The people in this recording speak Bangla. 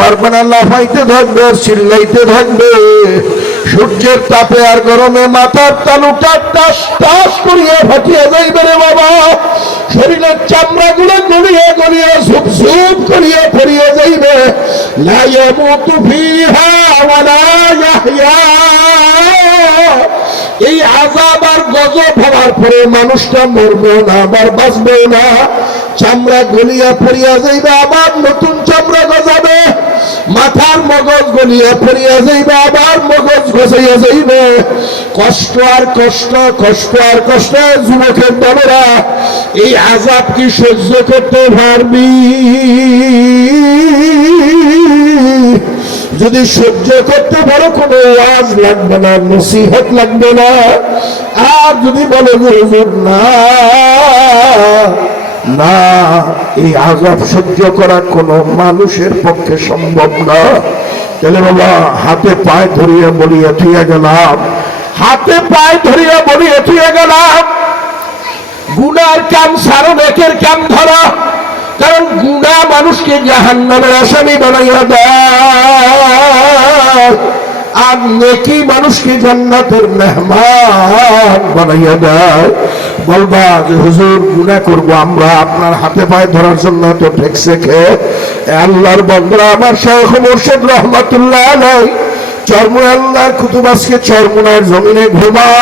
পারবে না, লাফাইতে থাকবে আর চিল্লাইতে থাকবে। সূর্যের তাপে আর গরমে মাথার তালুটা টাস টাস করিয়া ফাটিয়া যাইবে রে বাবা। শরীরের চামড়া গুলো গলিয়ে গলিয়ে ঝুপ ঝুপ করিয়া পড়িয়া যাইবে। লা ইয়ামুতু ফিহা ওয়া লা ইয়াহইয়া। এই আযাব আর গজব হওয়ার পরে মানুষটা মরবে না, আবার বাঁচবে না। চামড়া গলিয়া পড়িয়া যাইবে, আবার নতুন চামড়া গজাবে। মাথার মগজ গলিয়া পড়িয়া যাইবে, আবার মগজ গজাইয়া যাইবে। কষ্ট আর কষ্ট, কষ্ট আর কষ্ট। যুবকের দলেরা, এই আযাব কি সহ্য করতে পারবি? যদি সহ্য করতে পারো, কোনো ওয়াজ লাগবে না, নসিহত লাগবে না। আর যদি বলে হুজুর না না, এই আযাব সহ্য করা কোনো মানুষের পক্ষে সম্ভব না, তাহলে বাবা হাতে পায়ে ধরিয়া বলিয়া থুইয়া গেলাম, হাতে পায়ে ধরিয়া বলিয়া থুইয়া গেলাম, গুনার কাম সারো, নেকের কাম ধরা। কারণ গুনাহ মানুষকে জাহান্নামের আসামি বানাইয়া দেয়, আর নেকি মানুষকে জান্নাতের মেহমান বানাইয়া দেয়। বলবা যে হুজুর গুনাহ করবো আমরা, আপনার হাতে পায়ে ধরার জন্য তো ঠেকছে খেয়ে। আল্লাহর বন্দরা, আমার শাইখ মুর্শিদ রহমাতুল্লাহ আলাইহি চরমুনায় আল্লাহর কুতুব আজকে চরমুনার জমিনে ঘুমায়।